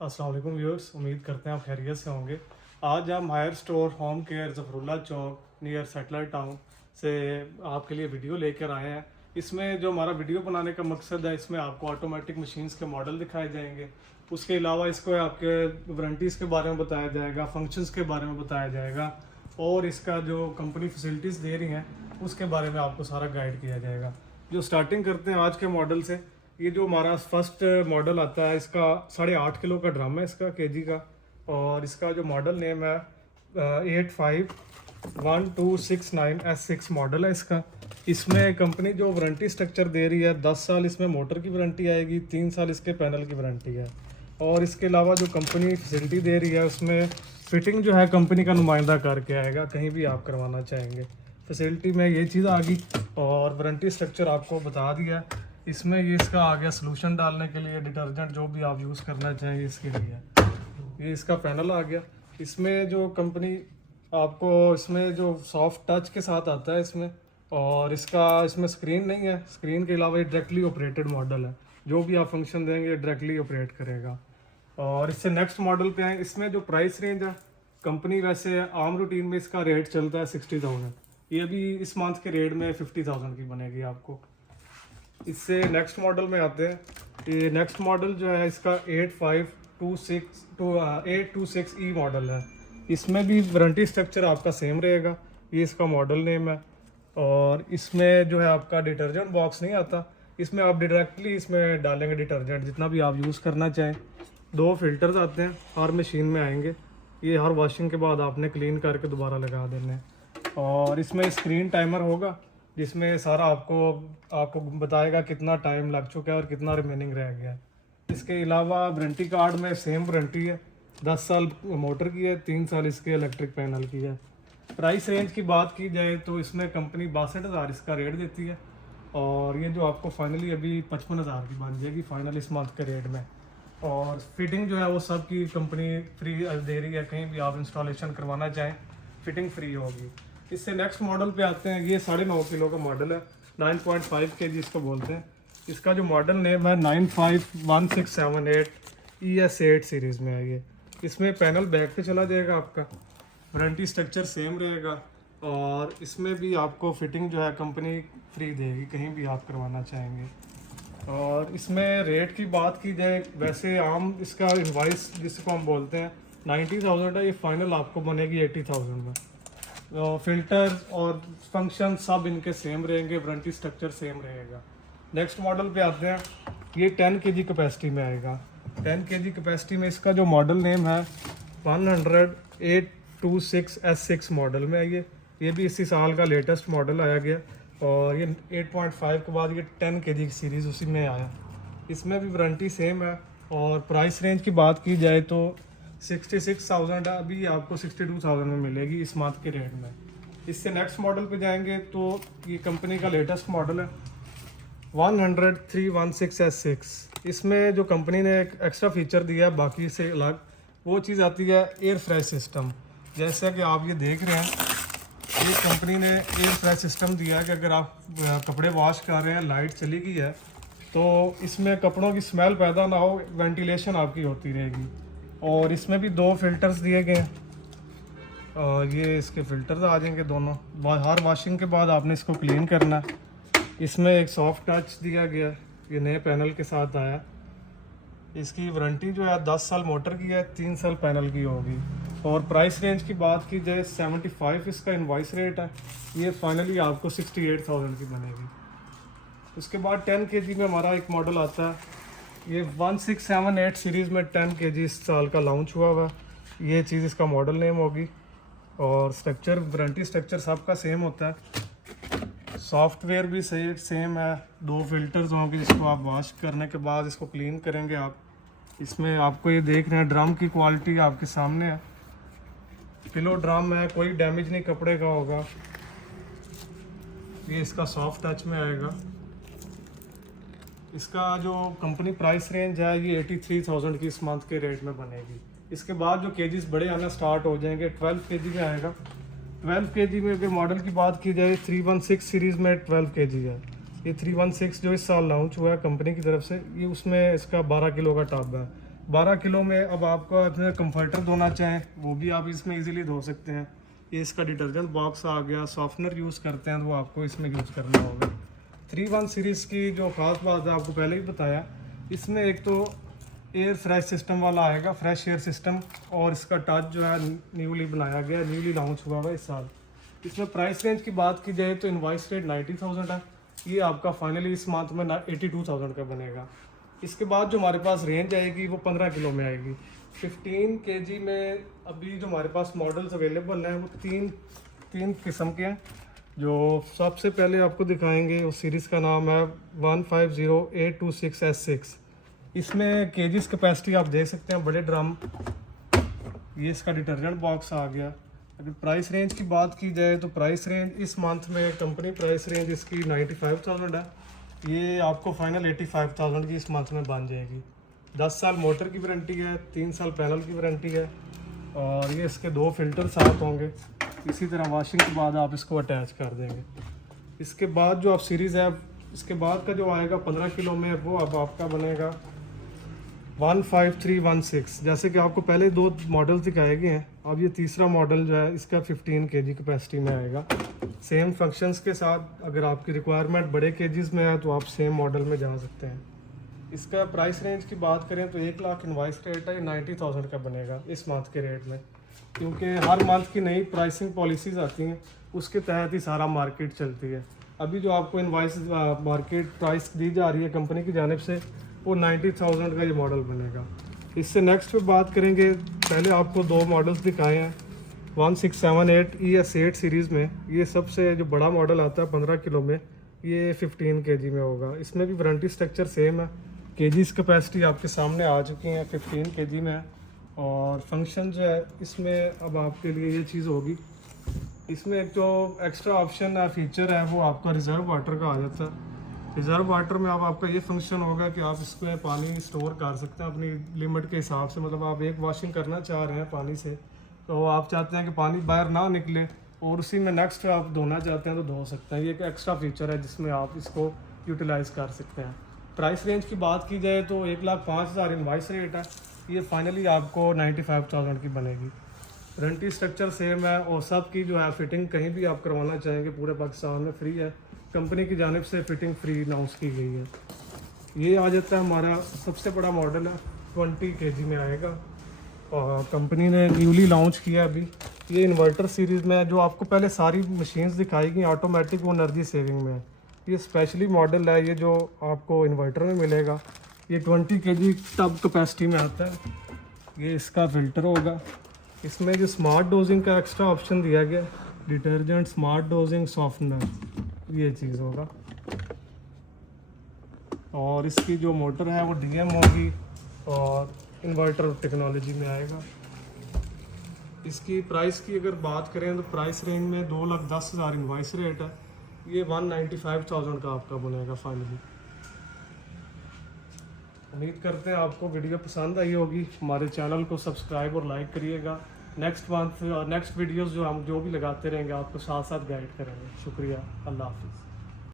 अस्सलाम वालेकुम व्यूअर्स, उम्मीद करते हैं आप खैरियत से होंगे। आज हम हायर स्टोर होम केयर ज़फरुल्ला चौक नियर सेटलर टाउन से आपके लिए वीडियो लेकर आए हैं। इसमें जो हमारा वीडियो बनाने का मकसद है, इसमें आपको ऑटोमेटिक मशीन्स के मॉडल दिखाए जाएंगे। उसके अलावा इसको आपके वारंटीज़ के बारे में बताया जाएगा, फंक्शंस के बारे में बताया जाएगा और इसका जो कंपनी फैसिलिटीज़ दे रही हैं उसके बारे में आपको सारा गाइड किया जाएगा। जो स्टार्टिंग करते हैं आज के मॉडल से, ये जो हमारा फर्स्ट मॉडल आता है, इसका 8.5 किलो का ड्रम है इसका केजी का। और इसका जो मॉडल नेम है 851269S6 मॉडल है इसका। इसमें कंपनी जो वारंटी स्ट्रक्चर दे रही है, 10 साल इसमें मोटर की वारंटी आएगी, 3 साल इसके पैनल की वारंटी है। और इसके अलावा जो कंपनी फैसिलिटी दे रही है उसमें फिटिंग जो है कंपनी का नुमाइंदा करके आएगा, कहीं भी आप करवाना चाहेंगे। फैसिलिटी में ये चीज़ आ गई और वारंटी स्ट्रक्चर आपको बता दिया। इसमें ये इसका आ गया सोल्यूशन डालने के लिए, डिटर्जेंट जो भी आप यूज़ करना चाहेंगे इसके लिए। ये इसका पैनल आ गया। इसमें जो कंपनी आपको इसमें जो सॉफ्ट टच के साथ आता है इसमें, और इसमें स्क्रीन नहीं है। स्क्रीन के अलावा ये डायरेक्टली ऑपरेटेड मॉडल है, जो भी आप फंक्शन देंगे डायरेक्टली ऑपरेट करेगा। और इससे नेक्स्ट मॉडल पे आए। इसमें जो प्राइस रेंज है, कंपनी वैसे आम रूटीन में इसका रेट चलता है 60,000। ये अभी इस मंथ के रेट में 50,000 की बनेगी आपको। इससे नेक्स्ट मॉडल में आते हैं। ये नेक्स्ट मॉडल जो है इसका 826E मॉडल है। इसमें भी वारंटी स्ट्रक्चर आपका सेम रहेगा। ये इसका मॉडल नेम है। और इसमें जो है आपका डिटर्जेंट बॉक्स नहीं आता, इसमें आप डायरेक्टली इसमें डालेंगे डिटर्जेंट जितना भी आप यूज़ करना चाहें। 2 फिल्टर्स आते हैं, हर मशीन में आएंगे। ये हर वॉशिंग के बाद आपने क्लीन करके दोबारा लगा देने हैं। और इसमें स्क्रीन टाइमर होगा जिसमें सारा आपको बताएगा कितना टाइम लग चुका है और कितना रिमेनिंग रह गया है। इसके अलावा वारंटी कार्ड में सेम वारंटी है, 10 साल मोटर की है, 3 साल इसके इलेक्ट्रिक पैनल की है। प्राइस रेंज की बात की जाए तो इसमें कंपनी 62,000 इसका रेट देती है। और ये जो आपको फाइनली अभी 55,000 की बन जाएगी फाइनल इस मंथ के रेट में। और फिटिंग जो है वो सब की कंपनी फ्री दे रही है, कहीं भी आप इंस्टॉलेशन करवाना चाहें फिटिंग फ्री होगी। इससे नेक्स्ट मॉडल पे आते हैं। ये 9.5 किलो का मॉडल है, 9.5 kg इसको बोलते हैं। इसका जो मॉडल नेम है 951678 ES8 सीरीज़ में है ये। इसमें पैनल बैक पे चला जाएगा आपका, वारंटी स्ट्रक्चर सेम रहेगा। और इसमें भी आपको फिटिंग जो है कंपनी फ्री देगी, कहीं भी आप करवाना चाहेंगे। और इसमें रेट की बात की जाए, वैसे आम इसका इनवाइस जिसको हम बोलते हैं 90,000 है, ये फाइनल आपको बनेगी 80,000 में। फिल्टर और फंक्शन सब इनके सेम रहेंगे, वारंटी स्ट्रक्चर सेम रहेगा। नेक्स्ट मॉडल पे आते हैं। ये 10 kg कैपेसिटी में आएगा। 10 kg कैपेसिटी में इसका जो मॉडल नेम है 10826S6 मॉडल में है ये भी इसी साल का लेटेस्ट मॉडल आया गया। और ये 8.5 के बाद ये 10 kg की सीरीज़ उसी में आया। इसमें भी वारंटी सेम है। और प्राइस रेंज की बात की जाए तो 66,000 अभी आपको 62,000 में मिलेगी इस मंथ के रेट में। इससे नेक्स्ट मॉडल पे जाएंगे तो ये कंपनी का लेटेस्ट मॉडल है 10316S6। इसमें जो कंपनी ने एक एक्स्ट्रा फीचर दिया है बाकी से अलग, वो चीज़ आती है एयर फ्रेश सिस्टम। जैसा कि आप ये देख रहे हैं, ये कंपनी ने एयर फ्रेश सिस्टम दिया है कि अगर आप कपड़े वॉश कर रहे हैं, लाइट चली गई है तो इसमें कपड़ों की स्मेल पैदा ना हो, वेंटिलेशन आपकी होती रहेगी। और इसमें भी 2 फिल्टर्स दिए गए हैं। और ये इसके फिल्टर्स आ जाएंगे दोनों। हर वॉशिंग के बाद आपने इसको क्लीन करना है। इसमें एक सॉफ्ट टच दिया गया, ये नए पैनल के साथ आया। इसकी वारंटी जो है 10 साल मोटर की है, 3 साल पैनल की होगी। और प्राइस रेंज की बात की जाए 75 इसका इनवॉइस रेट है। ये फाइनली आपको 68,000 की बनेगी। उसके बाद 10 kg में हमारा एक मॉडल आता है। ये 1678 सीरीज़ में 10 kg इस साल का लॉन्च हुआ हुआ। ये चीज़ इसका मॉडल नेम होगी। और स्ट्रक्चर, वारंटी स्ट्रक्चर सबका सेम होता है। सॉफ्टवेयर भी सही सेम है। 2 फिल्टर्स होंगे जिसको आप वॉश करने के बाद इसको क्लीन करेंगे आप। इसमें आपको ये देख रहे हैं ड्रम की क्वालिटी आपके सामने है। किलो ड्रम है, कोई डैमेज नहीं कपड़े का होगा। ये इसका सॉफ्ट टच में आएगा। इसका जो कंपनी प्राइस रेंज है ये 83,000 की इस मंथ के रेट में बनेगी। इसके बाद जो केजीज बड़े आना स्टार्ट हो जाएंगे, 12 kg में आएगा। 12 kg में अगर मॉडल की बात की जाए 316 सीरीज़ में 12 kg है। ये 316 जो इस साल लॉन्च हुआ है कंपनी की तरफ से, ये उसमें इसका 12 किलो का टब है। 12 किलो में अब आपको अपने कंफर्टर धोना चाहें वो भी आप इसमें इजीली धो सकते हैं। ये इसका डिटर्जेंट बॉक्स आ गया। सॉफ्टनर यूज़ करते हैं तो वो आपको इसमें यूज़ करना होगा। 3-1 सीरीज़ की जो ख़ास बात है आपको पहले ही बताया, इसमें एक तो एयर फ्रेश सिस्टम वाला आएगा, फ्रेश एयर सिस्टम, और इसका टच जो है न्यूली बनाया गया, न्यूली लॉन्च हुआ हुआ इस साल। इसमें प्राइस रेंज की बात की जाए तो इनवाइस रेट 90,000 है। ये आपका फाइनली इस मंथ में 82,000 का बनेगा। इसके बाद जो हमारे पास रेंज आएगी वो 15 किलो में आएगी। 15 kg में अभी जो हमारे पास मॉडल्स अवेलेबल हैं वो तीन किस्म के हैं। जो सबसे पहले आपको दिखाएंगे उस सीरीज़ का नाम है 150826S6। इसमें केजीस कैपेसिटी आप देख सकते हैं, बड़े ड्रम। ये इसका डिटर्जेंट बॉक्स आ गया। अगर प्राइस रेंज की बात की जाए तो प्राइस रेंज इस मंथ में कंपनी प्राइस रेंज इसकी 95,000 है। ये आपको फाइनल 85,000 की इस मंथ में बन जाएगी। 10 साल मोटर की वारंटी है, 3 साल पैनल की वारंटी है, और ये इसके 2 फिल्टर साथ होंगे। इसी तरह वॉशिंग के बाद आप इसको अटैच कर देंगे। इसके बाद जो आप सीरीज़ है, इसके बाद का जो आएगा 15 किलो में, वो अब आपका बनेगा 15316। जैसे कि आपको पहले 2 मॉडल दिखाए गए हैं, अब ये तीसरा मॉडल जो है इसका 15 kg कैपेसिटी में आएगा, सेम फंक्शंस के साथ। अगर आपकी रिक्वायरमेंट बड़े केजीज़ में है तो आप सेम मॉडल में जा सकते हैं। इसका प्राइस रेंज की बात करें तो 1 लाख इनवाइस रेट है, ये 90,000 का बनेगा इस मंथ के रेट में, क्योंकि हर मंथ की नई प्राइसिंग पॉलिसीज़ आती हैं, उसके तहत ही सारा मार्केट चलती है। अभी जो आपको इनवाइस मार्केट प्राइस दी जा रही है कंपनी की जानिब से, वो 90,000 का ये मॉडल बनेगा। इससे नेक्स्ट पे बात करेंगे, पहले आपको 2 मॉडल्स दिखाए हैं 1678 ES8 सीरीज़ में। ये सबसे जो बड़ा मॉडल आता है 15 किलो में, ये 15 kg में होगा। इसमें भी वारंटी स्ट्रक्चर सेम है। केजीज़ कैपेसिटी आपके सामने आ चुकी हैं, 15 kg में है। और फंक्शन जो है इसमें अब आपके लिए ये चीज़ होगी, इसमें एक जो एक्स्ट्रा ऑप्शन है, फीचर है, वो आपका रिज़र्व वाटर का आ जाता है। रिज़र्व वाटर में अब आपका ये फंक्शन होगा कि आप इसमें पानी स्टोर कर सकते हैं अपनी लिमिट के हिसाब से। मतलब आप एक वॉशिंग करना चाह रहे हैं पानी से, तो आप चाहते हैं कि पानी बाहर ना निकले और उसी में नेक्स्ट आप धोना चाहते हैं तो धो सकते हैं। ये एक एक्स्ट्रा फीचर है जिसमें आप इसको यूटिलाइज़ कर सकते हैं। प्राइस रेंज की बात की जाए तो 1,05,000 इनवाइस रेट है, ये फाइनली आपको 95,000 की बनेगी। वारंटी स्ट्रक्चर सेम है, और सब की जो है फिटिंग कहीं भी आप करवाना चाहेंगे पूरे पाकिस्तान में फ्री है। कंपनी की जानिब से फिटिंग फ्री अनाउंस की गई है। ये आ जाता है हमारा सबसे बड़ा मॉडल है, 20 kg में आएगा, और कंपनी ने न्यूली लॉन्च किया अभी। ये इन्वर्टर सीरीज़ में है। जो आपको पहले सारी मशीन्स दिखाई गई ऑटोमेटिक, वो एनर्जी सेविंग में है। ये स्पेशली मॉडल है, ये जो आपको इन्वर्टर में मिलेगा। ये 20 kg टब कैपेसिटी में आता है। ये इसका फ़िल्टर होगा। इसमें जो स्मार्ट डोजिंग का एक्स्ट्रा ऑप्शन दिया गया, डिटर्जेंट, स्मार्ट डोजिंग, सॉफ्टनर, ये चीज़ होगा। और इसकी जो मोटर है वो DM होगी, और इन्वर्टर टेक्नोलॉजी में आएगा। इसकी प्राइस की अगर बात करें तो प्राइस रेंज में 2,10,000 इनवाइस रेट है, ये 195,000 का आपका बनेगा फाइनली। उम्मीद करते हैं आपको वीडियो पसंद आई होगी। हमारे चैनल को सब्सक्राइब और लाइक करिएगा। नेक्स्ट मंथ और नेक्स्ट वीडियोस जो हम जो भी लगाते रहेंगे आपको साथ साथ गाइड करेंगे। शुक्रिया, अल्लाह हाफिज़।